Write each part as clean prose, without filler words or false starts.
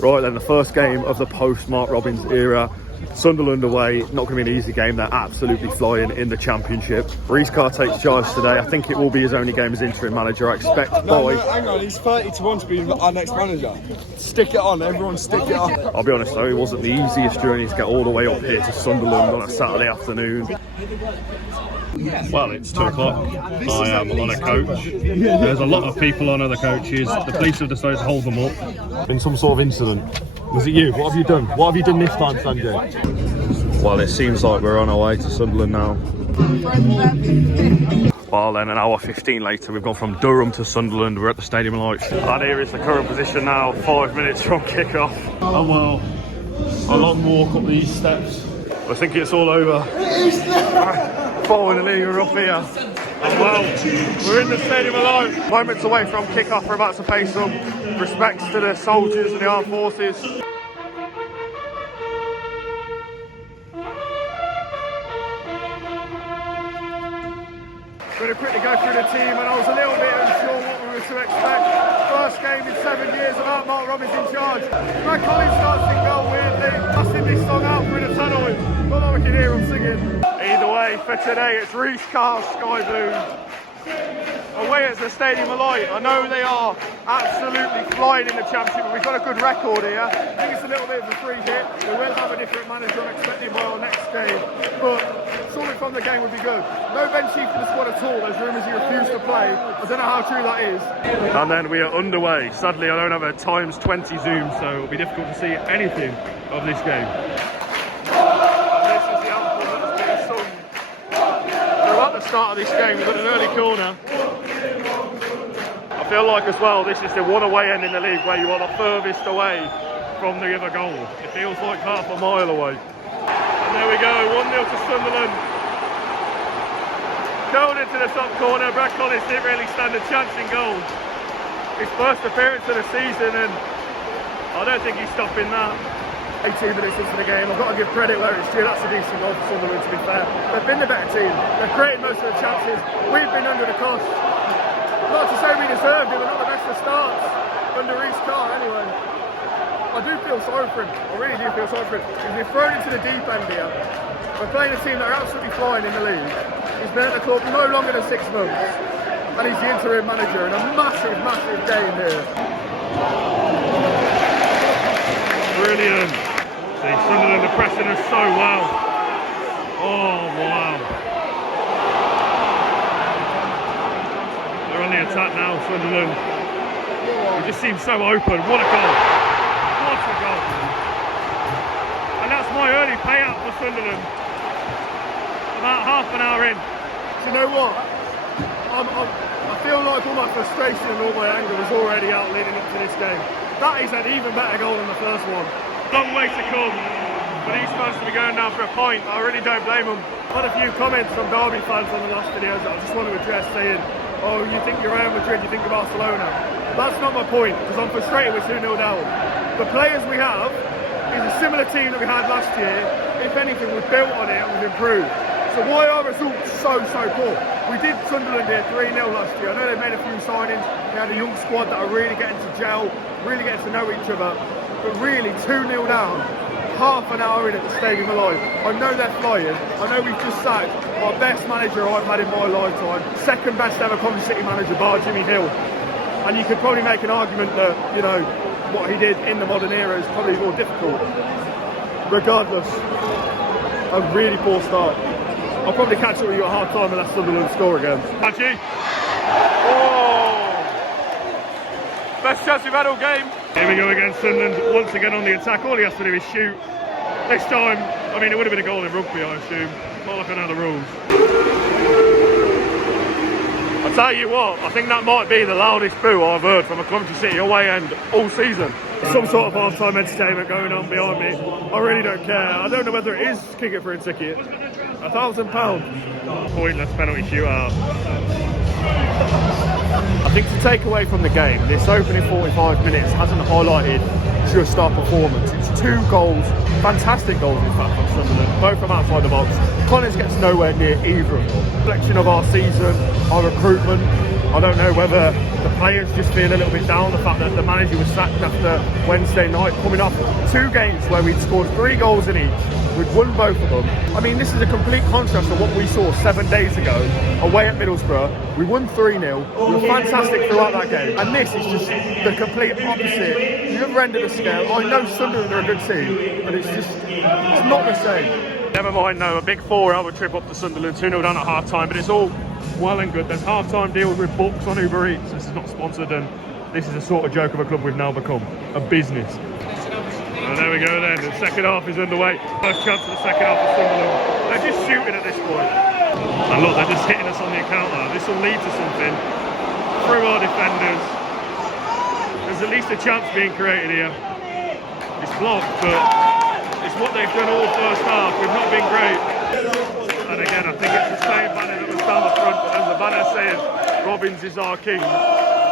Right then, the first game of the post-Mark Robins era. Sunderland away, not going to be an easy game. They're absolutely flying in the Championship. Rhys Carr takes charge today. I think it will be his only game as interim manager. I expect No, hang on, he's 30-1 to be our next manager. Stick it on, everyone stick it on. I'll be honest though, it wasn't the easiest journey to get all the way up here to Sunderland on a Saturday afternoon. Well, it's 2 o'clock. I am on a coach. There's a lot of people on other coaches. The police have decided to hold them up. In some sort of incident. Was it you? What have you done? What have you done this time, Sanjay? Well, it seems like we're on our way to Sunderland now. Well, then an hour 15 later, we've gone from Durham to Sunderland. We're at the Stadium of Light. And here is the current position now, 5 minutes from kick-off. And well, a long walk up these steps. I think it's all over. Finally, we're up here. And well, we're in the Stadium of Light. Moments away from kick-off, we're about to pay some respects to the soldiers and the armed forces. We're going to quickly go through the team, and I was a little bit unsure what we were to expect. First game in 7 years without Mark Robins in charge. Greg Collins starts to go weirdly. I sing this song out through the tunnel, and not like we can hear him singing. Either way, for today, it's Rhys Carr, Sky Blue. Away at the Stadium of Light. I know they are absolutely flying in the Championship, but we've got a good record here. I think it's a little bit of a free hit. We will have a different manager, I'm expecting, by our next game. But something from the game would be good. No Ben Chief in the squad at all. There's rumours he refused to play. I don't know how true that is. And then we are underway. Sadly, I don't have a times 20 zoom, so it'll be difficult to see anything of this game. This is the anthem that has been sung. So at the start of this game, we've got an early corner. I feel like as well, this is the one away end in the league where you are the furthest away from the other goal. It feels like half a mile away. And there we go, 1-0 to Sunderland. Going into the top corner, Brad Collins didn't really stand a chance in goal. His first appearance of the season, and I don't think he's stopping that. 18 minutes into the game, I've got to give credit where it's due. That's a decent goal for Sunderland, to be fair. They've been the better team. They've created most of the chances. We've been under the cosh. Not to say we deserved it, we're not the best of starts under Rhys Carr anyway. I do feel sorry for him. I really do feel sorry for him. He's been thrown into the deep end here. We're playing a team that are absolutely flying in the league. He's been at the club no longer than 6 months. And he's the interim manager in a massive, massive game here. Brilliant. See, Sunderland are pressing us so well. Oh, wow. They're on the attack now, Sunderland. It just seems so open. What a goal. What a goal. And that's my early payout for Sunderland. About half an hour in. Do you know what? I feel like all my frustration and all my anger was already out leading up to this game. That is an even better goal than the first one. Long way to come. But he's supposed to be going down for a point. I really don't blame him. I had a few comments from Derby fans on the last videos that I just want to address, saying, oh, you think you're Real Madrid, you think of Barcelona. That's not my point, because I'm frustrated with 2-0 down. The players we have is a similar team that we had last year. If anything, we've built on it and we've improved. So why are results so poor? We did Sunderland here 3-0 last year. I know they made a few signings. They had a young squad that are really getting to gel, really getting to know each other. But really, 2-0 down, half an hour in at the Stadium of Light. I know they're flying. I know we've just sacked our best manager I've had in my lifetime. Second best ever Coventry City manager, bar Jimmy Hill. And you could probably make an argument that, you know, what he did in the modern era is probably more difficult. Regardless, a really poor start. I'll probably catch up with you at half time and that's Sunderland score again. Actually. Oh! Best chance we've had all game. Here we go again, Sunderland once again on the attack. All he has to do is shoot. This time, I mean, it would have been a goal in rugby, I assume. Not like I know the rules. I'll tell you what, I think that might be the loudest boo I've heard from a Coventry City away end all season. Some sort of half-time entertainment going on behind me. I really don't care. I don't know whether it is kick it for a ticket. £1,000. Pointless penalty shootout. I think to take away from the game, this opening 45 minutes hasn't highlighted just our performance. It's 2 goals, fantastic goals in fact from Sunderland, both from outside the box. Collins gets nowhere near either of them. Reflection of our season, our recruitment. I don't know whether the players just feel a little bit down. The fact that the manager was sacked after Wednesday night, coming off 2 games where we'd scored 3 goals in each. We'd won both of them. I mean, this is a complete contrast to what we saw 7 days ago away at Middlesbrough. We won 3-0. We were fantastic throughout that game. And this is just the complete opposite. The other end of the scale. I know Sunderland are a good team, but it's not the same. Never mind, no, a big 4-hour trip up to Sunderland, 2-0 down at half-time, but it's all well and good. There's half-time deals with books on Uber Eats. This is not sponsored, and this is the sort of joke of a club we've now become, a business. And there we go then, the second half is underway. First chance of the second half of Sunderland. They're just shooting at this point. And look, they're just hitting us on the account now. This will lead to something through our defenders. There's at least a chance being created here. It's blocked, but it's what they've done all first half. We've not been great. And again, I think it's the same banner that was down the front, and the banner says, Robins is our king.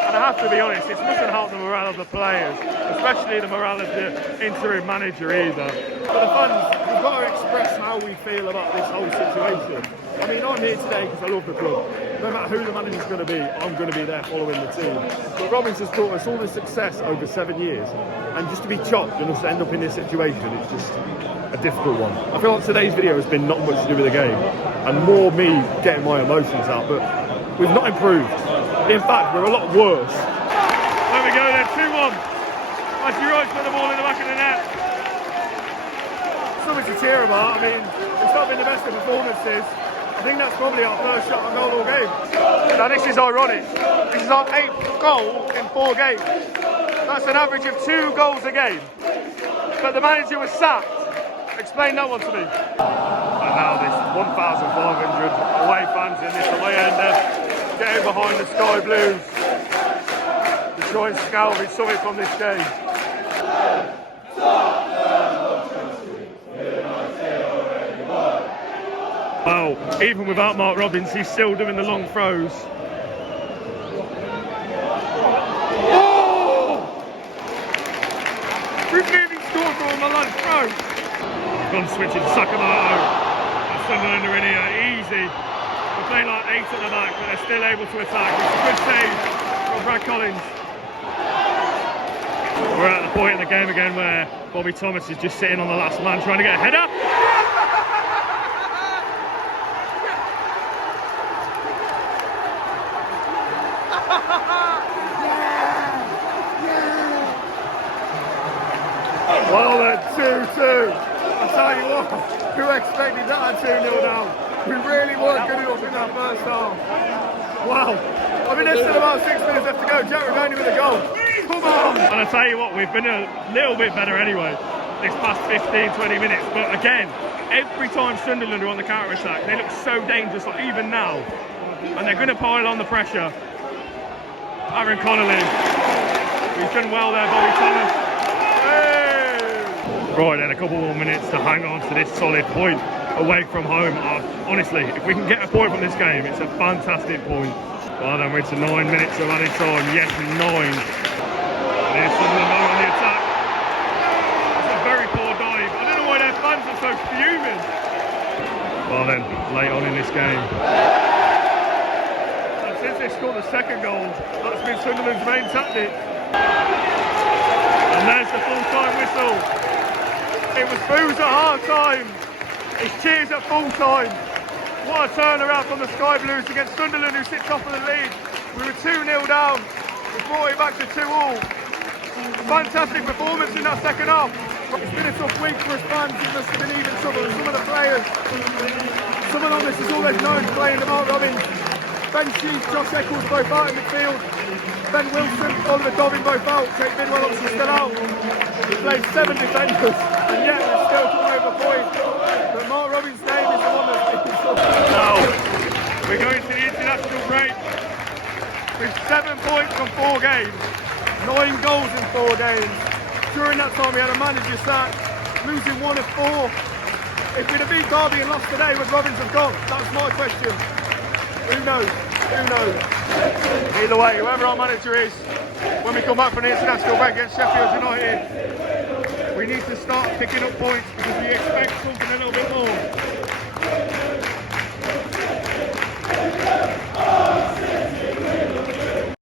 And I have to be honest, it mustn't help the morale of the players, especially the morale of the interim manager either. For the fans, we've got to express how we feel about this whole situation. I mean, I'm here today because I love the club. No matter who the manager's going to be, I'm going to be there following the team. But Robins has brought us all this success over 7 years, and just to be chopped and us to end up in this situation, it's just a difficult one. I feel like today's video has been not much to do with the game, and more me getting my emotions out, but we've not improved. In fact, we're a lot worse. There we go then, 2-1. Matthew Rhys put the ball in the back of the net. Something to cheer about. I mean, it's not been the best of performances. I think that's probably our first shot on goal all game. Now this is ironic. This is our 8th goal in 4 games. That's an average of 2 goals a game. But the manager was sacked. Explain that one to me. And now this 1,500 away fans in this away end. Getting behind the Sky Blues to try and salvage something from this game. Well, even without Mark Robins, he's still doing the long throws. Oh! We've nearly scored from the lunch throw. Gone switching Sakamoto. Sunderland are in here, easy. We're playing like 8 at the back, but they're still able to attack. It's a good save from Brad Collins. We're at the point in the game again where Bobby Thomas is just sitting on the last man trying to get a header. Well then, 2-2. I tell you what, who expected that at 2-0 down? We really weren't good enough in that first half. Wow. I mean, there's still about 6 minutes left to go. Jack Revani with a goal. Come on. And I tell you what, we've been a little bit better anyway this past 15, 20 minutes. But again, every time Sunderland are on the counter-attack, they look so dangerous, like even now. And they're going to pile on the pressure. Aaron Connolly. He's done well there, Bobby Thomas. Hey! Right, then a couple more minutes to hang on to this solid point away from home. Honestly, if we can get a point from this game, it's a fantastic point. Well then, we're to 9 minutes of added time. Yes, 9. And here's Sunderland on the attack. It's a very poor dive. I don't know why their fans are so fuming. Well then, late on in this game. And since they scored the second goal, that's been Sunderland's main tactic. And there's the full-time whistle. It was boos at half-time. It's cheers at full-time. What a turnaround from the Sky Blues against Sunderland, who sit top of the league. We were 2-0 down. We brought it back to 2-2. Fantastic performance in that second half. It's been a tough week for us fans. It must have been even tougher for some of the players. Someone on this is always known playing the Mark Robins. Ben Sheaf, Josh Eccles both out in midfield. Ben Wilson, Oliver Dobbin both out. Kate Bidwell obviously still out. We played 7 defenders, and yet we're still coming over points. But Mark Robins' name is the one that's been tough. Now, we're going to the international break with 7 points from 4 games. 9 goals in 4 games. During that time we had a manager sack, losing 1 of 4. If we'd have beat Derby and lost today, would Robins have gone? That's my question. Who knows? Who knows? Either way, whoever our manager is, when we come back from the international break against Sheffield United, we need to start picking up points because we expect something a little bit more.